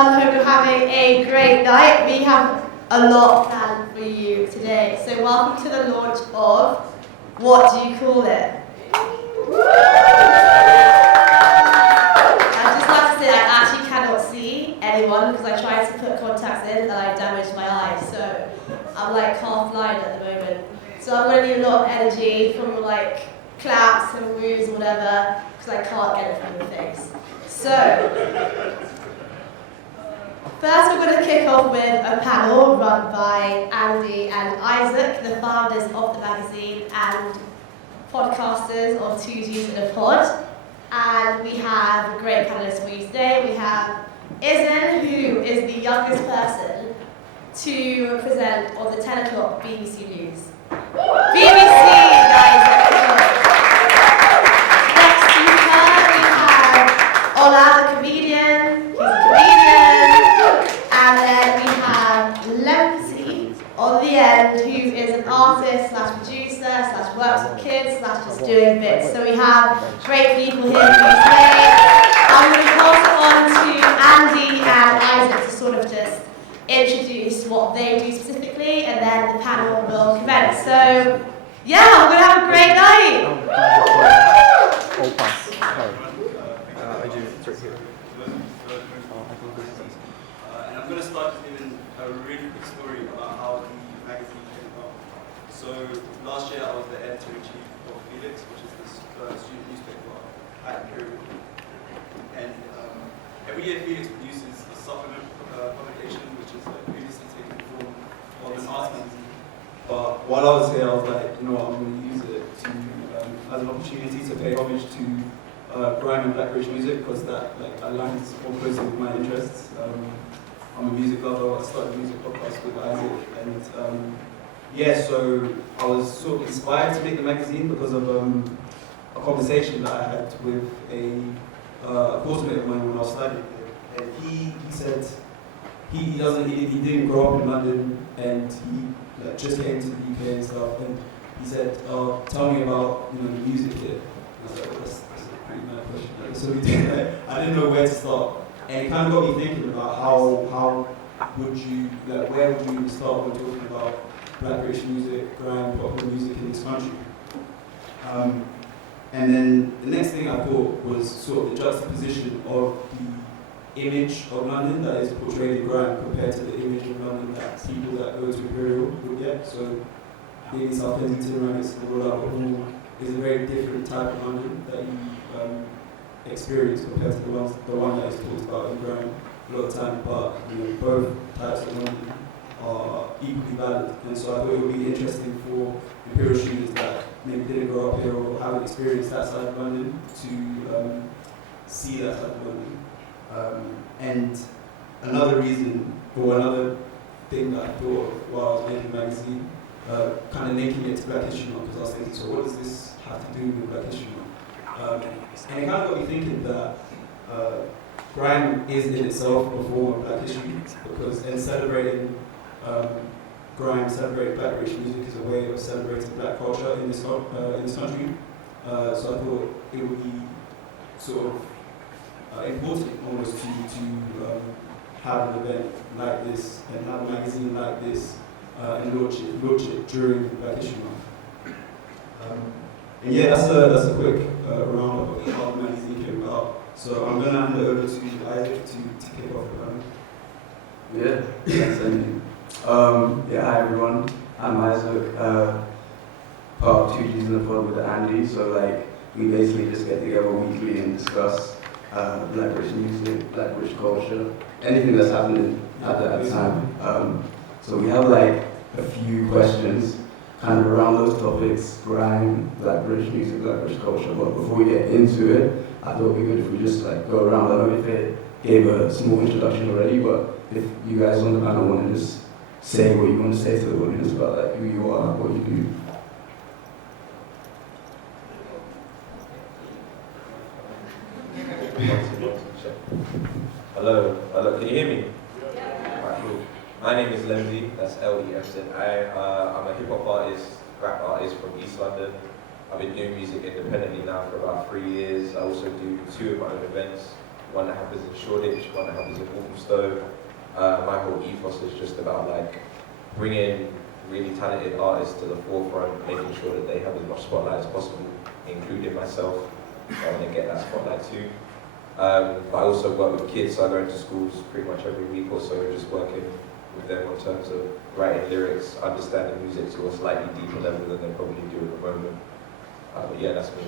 everyone. Hope you're having a great night. We have a lot planned for you today. So welcome to the launch of What Do You Call It? I'd just like to say I actually cannot see anyone because I tried to put contacts in and I damaged my eyes. So I'm like half blind at the moment. So I'm going to need a lot of energy from like claps and woos or whatever because I can't get it from your face. So, first we're going to kick off with a panel run by Andy and Isaac, the founders of the magazine and podcasters of Two G's in a Pod. And we have great panelists for you today. We have Izin, who is the youngest person to present on the 10 o'clock BBC News. BBC, guys! Next to her, we have Ola the Comedian. He's a comedian. And then we have Lemzi on the end, who is an artist slash producer slash works with kids slash just doing bits. So we have great people here for you today. I'm going to pass it on to Andy and Isaac to sort of just introduce what they do specifically, and then the panel will commence. So, yeah, we're going to have a great night. All pass. I do it right here. And I'm going to start with giving a really quick story about how the magazine came about. So last year I was the editor-in-chief of Felix, which is this student newspaper at Imperial. And every year Felix produces a supplement publication, which is previously taken the form of an art magazine. But while I was here, I was like, you know what, I'm going to use it to as an opportunity to pay homage to grime and black music, because that aligns more closely with my interests. I'm a music lover. I started a music podcast with Isaac, and so I was sort of inspired to make the magazine because of a conversation that I had with a course mate of mine when I was studying, and he said he didn't grow up in London, and he just came to the UK and stuff, and he said, tell me about the music here. And I was like, well, that's a pretty mad question. So we did, I didn't know where to start, and it kind of got me thinking about how would you, where would you even start when talking about black British music, grime, popular music in this country. And then the next thing I thought was sort of the juxtaposition of the image of London that is portrayed in grime compared to the image of London that people that go to Imperial would get. So being in South Kensington, right next to the Royal Albert Hall, is a very different type of London that you experience compared to the one that is talked about in grime a lot of time. But both types of London are equally valid, and so I thought it would be interesting for Imperial students that maybe didn't grow up here or haven't experienced that side of London to see that side of London. And another reason, or another thing that I thought of while I was making the magazine, kind of linking it to Black History Month, because I was thinking, so what does this have to do with Black History Month? And it kind of got me thinking that grime is in itself a form of Black history, because in celebrating grime, celebrating Black British music is a way of celebrating Black culture in this country. So I thought it would be sort of important almost to have an event like this and have a magazine like this and launch it during Black History Month. And yeah, that's a quick roundup of how the magazine came about. So I'm going to hand it over to Isaac to kick off the panel. Yeah, thanks, Andy. Hi everyone. I'm Isaac, part of Two G's in the Pod with Andy. So we basically just get together weekly and discuss Black British music, Black British culture, anything that's happening at that time. So we have a few questions kind of around those topics: grime, Black British music, Black British culture. But before we get into it, I thought it'd be good if we just go around. I know if it gave a small introduction already, but if you guys on the panel want to just say what you want to say to the audience about who you are, what you do. Hello, can you hear me? Yeah. Right, cool. My name is Lemzi, that's L-E-M-Z. I'm a hip hop artist, rap artist from East London. I've been doing music independently now for about 3 years. I also do 2 of my own events. one that happens in Shoreditch, one that happens in Walthamstow. My whole ethos is just about like bringing really talented artists to the forefront, making sure that they have as much spotlight as possible, including myself. I want to get that spotlight too. But I also work with kids, so I go into schools pretty much every week or so, just working with them in terms of writing lyrics, understanding music to a slightly deeper level than they probably do at the moment. But yeah, that's me.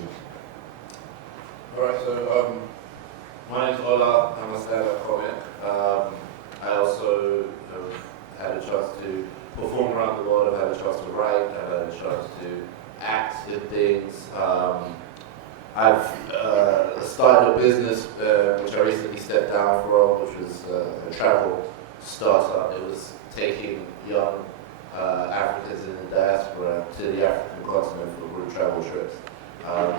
Alright, so my name's Ola, I'm a stand-up comic. I also have had a chance to perform around the world, I've had a chance to write, I've had a chance to act in things. I've started a business which I recently stepped down from, which was a travel startup. It was taking young Africans in the diaspora to the African continent for group travel trips.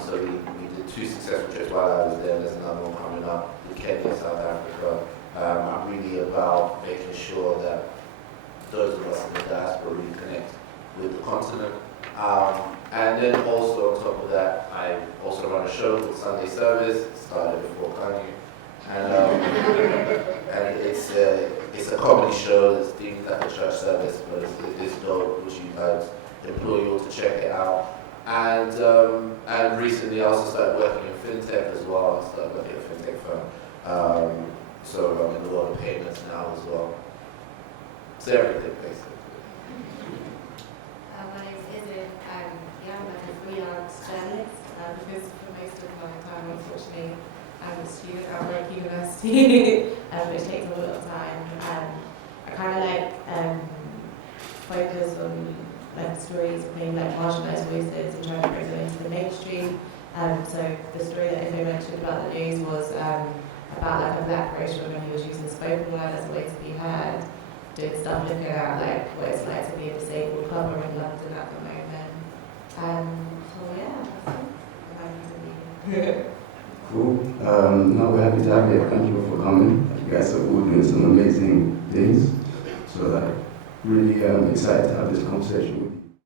So we did 2 successful trips while I was there. There's another one coming up in Kenya, South Africa. I'm really about making sure that those of us in the diaspora really connect with the continent. And then also on top of that, I also run a show called Sunday Service. It started before Kanye. And it's a comedy show that's themed like a church service, but it's dope, which you guys implore you all to check it out. And recently I also started working in fintech as well. I started working at a fintech firm. So I'm in the world of payments now as well. It's everything basically. My name is Izin. I'm like a freelance journalist because for most of my time, unfortunately, I'm a student at Warwick University, which takes a lot of time. I kind of like focus on like stories of maybe like marginalised voices and trying to bring them into the mainstream. So the story that Izin mentioned about the news was about like a black British woman who was using spoken word as a way to be heard, doing stuff looking at like what it's like to be a disabled clubber in London at the moment. So yeah, that's it. Cool. No, we're happy to have you. Thank you for coming. You guys are all doing some amazing things. So like, really excited to have this conversation with you.